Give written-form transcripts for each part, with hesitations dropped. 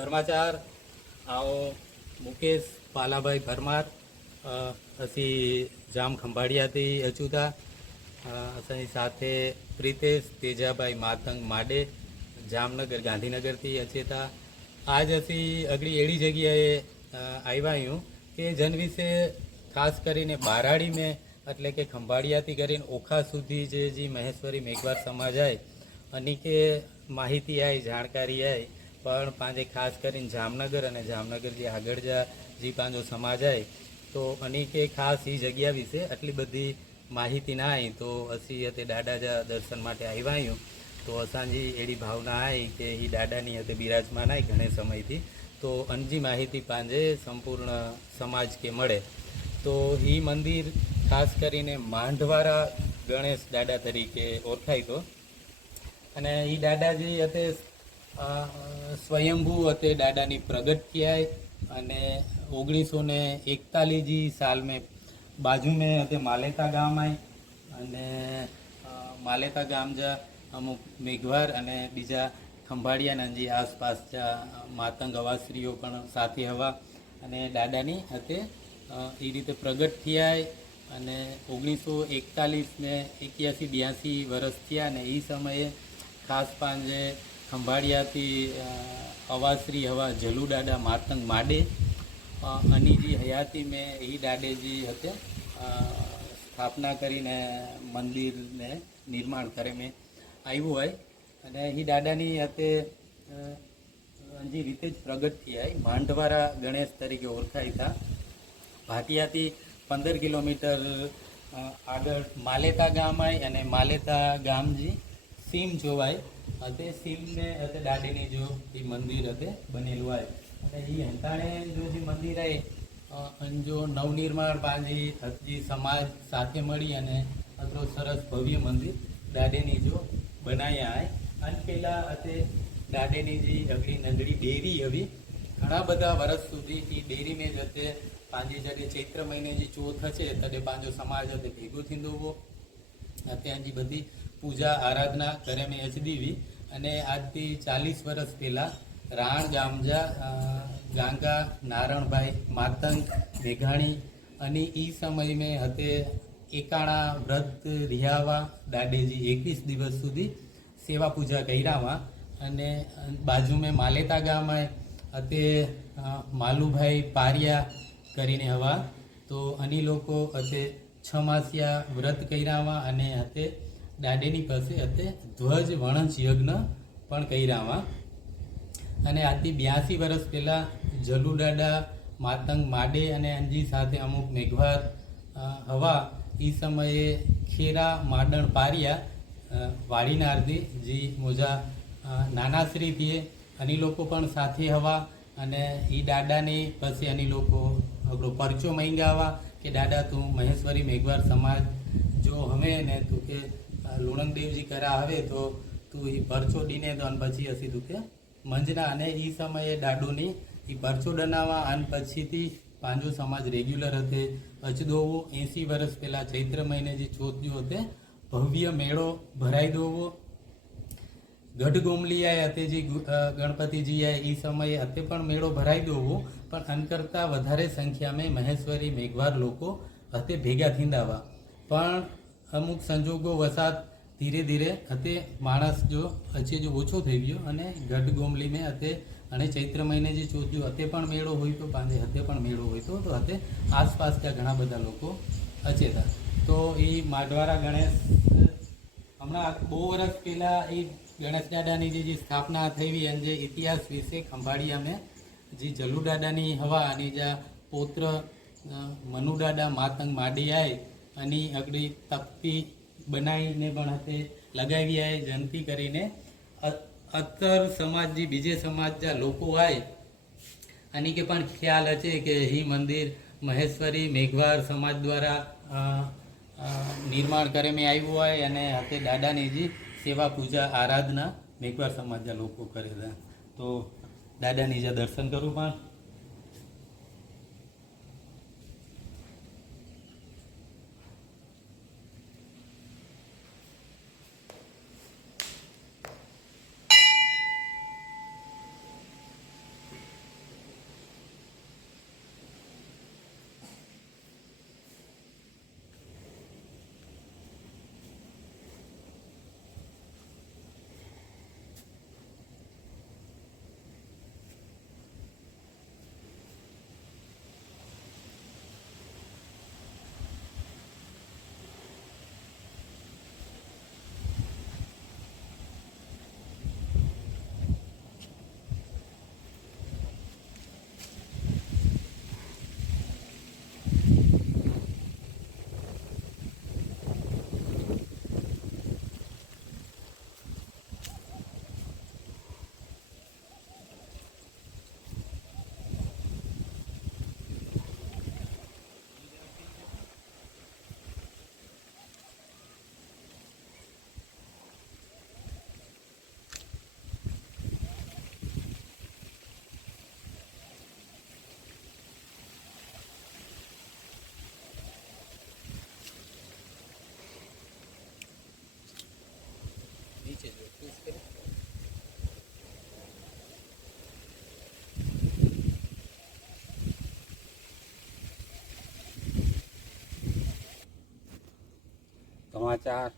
धर्माचार आओ मुकेश पालाभाई परमार असी जाम खंभाड़िया थी अचूता असांजी साथे प्रीतेश तेजाभाई मातंग माडे जामनगर गांधीनगर थी अचे था। आज असी अगड़ी एड़ी जगह आव्या हूँ कि जन विषे खास करीने बाराड़ी में एटले के खंभाड़िया थी करीने ओखा सुधी जे जी महेश्वरी मेघवार समाज आए अनी के माहिती आई जाणकारी आई पण पांजे खास करीने जामनगर अने जामनगर जे आगळ जा जी पांजो समाज आए तो अनी के खास ई जग्या विषे आटली बधी माहिती ना आई तो असी अते दादा जा दर्शन माटे आव्या हूँ। तो असांजी एड़ी भावना आई कि ई दादानी अते बिराजमान आई घणे समयथी तो अनजी माहिती पांजे संपूर्ण समाज के मळे। तो ई मंदिर खास करीने मांडवारा गणेश दादा तरीके ओळखाय तो अने ई दादाजी अते स्वयंभू अते दादानी प्रगट कियाय अने 1941 जी साल में बाजू में अते मालेता गाम आए अने मालेता गाम जा अमुक मेघवार अने बीजा खंभाड़िया नंजी आसपास जा मातंग अवाश्रीओ पण साथी हवा अने दादानी अते ई रीते प्रगट थयाय अने 1941 ने 81-82 वर्ष थया ने ई समये खास पांजे खंभाड़िया थी अवाश्री हवा जलू दादा मातंग माडे अनी जी हयाती में ई दादे जी हते स्थापना करीने मंदिर ने निर्माण करे में आव्युं होय अने ई दादानी हते जी रीते ज प्रगट थयाय मांडवारा गणेश तरीके ओळखाय था। भाटियाथी 15 किलोमीटर आगळ मालेता गाम आय अने मालेता गाम जी सीम जोवाय अते सीम ने अते दादीनी जो ई मंदिर अते बनेलुं आय अने ई हंताणे जो जी मंदिर आय अन जो नवनिर्माण पांजी हजी समाज साथे मळी अने अतरो सरस भव्य मंदिर दादेनी जो बनाया आय अन पेला अते दादेनी जी अगड़ी नगड़ी डेरी हवी घणा बधा वर्ष सुधी ई डेरी में जते पांजी जडे चैत्र महीने जी चौथ छे तदे पांजो समाज अते भेगो थींदो हो अते जी बधी पूजा आराधना करे में अजदीवी अने आजथी 40 वर्ष पहला राण गामजा गांगा नारायणभाई मातंग मेघाणी अने ई समय में हते एकाणा व्रत रिहावा दादेजी 21 दिवस सुधी सेवा पूजा कर्यावा अने बाजू में मालेता गाम आए अते मालूभाई पारिया करीने हवा तो अनी लोको अते 6 मासिया व्रत कर्यावा अने हते दादेनी पासे अते ध्वज वणंच यज्ञ पण कर्यावा अने आजथी 82 वर्ष पहला जलू दादा मातंग माडे अने अंजी साथे अमुक मेघवार हवा ई समये खेरा माडण पारिया वाड़ीनारदी जी मोजा नानाश्री थी अनी लोको पण साथी हवा अने ई दादानी पछी अनी लोको अपनो परचो मंगावा कि दादा तू महेश्वरी मेघवार समाज जो हमें ने तू के लुणंग देवजी करा हवे तो तू ई परचो दीने तो अन पछी असी तू के मंजना अने ई समये दादोनी ई परचो डनावा अन पछीथी पांजो समाज रेग्युलर हते अचदोवो 80 वर्ष पहला चैत्र महीने जी चौथ जो हते भव्य मेळो भराई दोवो गढ़गोमलिया हते जी गणपति जी है ई समय हते पण मेळो भराई दोवो पण अन करता वधारे संख्या में महेश्वरी मेघवार लोको हते भेगा थींदावा पण अमुक संजोगो वसात धीरे धीरे हते माणस जो अचे जो ओछो थई गयो अने गढ़गोमली में हते अने चैत्र महीने जी चौथ जो हते पण मेळो होय तो पांजे हते पण मेळो होय तो हते आसपास का घणा बधा लोको अचे था। तो ई माडवारा गणेश हमणा बहु वर्ष पहला ई गणेश दादानी जी स्थापना थई अने जे इतिहास विषे खंभाड़िया में जी जलू दादानी हवा अने जा पौत्र मनु दादा मातंग माडी आए अनी अगड़ी तपती बनाईने पण हते लगावी आए जनती करीने अतर समाज जी बीजे समाज जा लोको आए अनी के पण ख्याल हचे कि ही मंदिर महेश्वरी मेघवार समाज द्वारा निर्माण करे में आव्युं होय अने हते दादानी जी सेवा पूजा आराधना मेघवार समाज जा लोको करेला। तो दादानी जा दर्शन करूं पण સમાચાર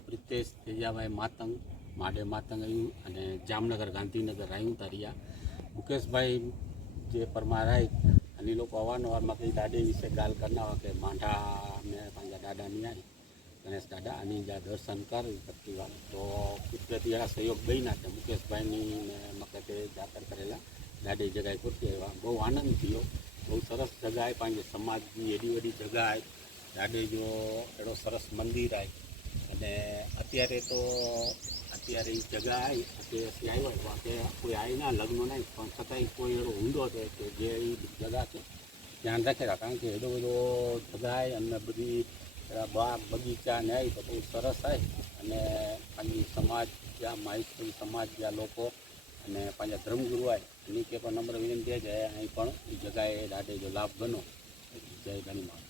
પ્રિતેશ તેજાભાઈ માતંગ માડે માતંગ આવ્યું અને જામનગર ગાંધીનગર આવ્યું તારિયા મુકેશભાઈ જે પરમાર આવી અને એ લોકો અવારનવારમાં કંઈ દાડે વિશે ગાલ કરનાર કે માંડા ને પાંજા દાદા નહીં આવી ગણેશ દાદા આની જ્યાં દર્શન કરી કરતી વાત તો કુદરતી એના સહયોગ બન્યા છે મુકેશભાઈની ને મકતે જાતર કરેલા દાડે જગાએ પૂરતી આવ્યા બહુ આનંદ થયો બહુ સરસ જગાએ પાંજે સમાજની એડી વડી જગાએ દાડે જો એડો સરસ મંદિર આવી અને અત્યારે એ જગા આવી અત્યારે આવ્યો કે કોઈ આવી ના લગ્ન નહીં પણ છતાંય કોઈ એવો ઊંડો છે કે જે એ જગા છે ધ્યાન રાખેલા કારણ કે એડો બધો જગાય અને બધી બાગ બગીચા ને આવી તો બહુ સરસ થાય અને પાંજી સમાજ જ્યાં મહેશ્વરી સમાજ જ્યાં લોકો અને પાંજા ધર્મગુરુ આવે એની કે પણ નમ્ર વિનંતી છે અહીં પણ એ જગાએ દાડે જો લાભ બનો જય ગણિમાં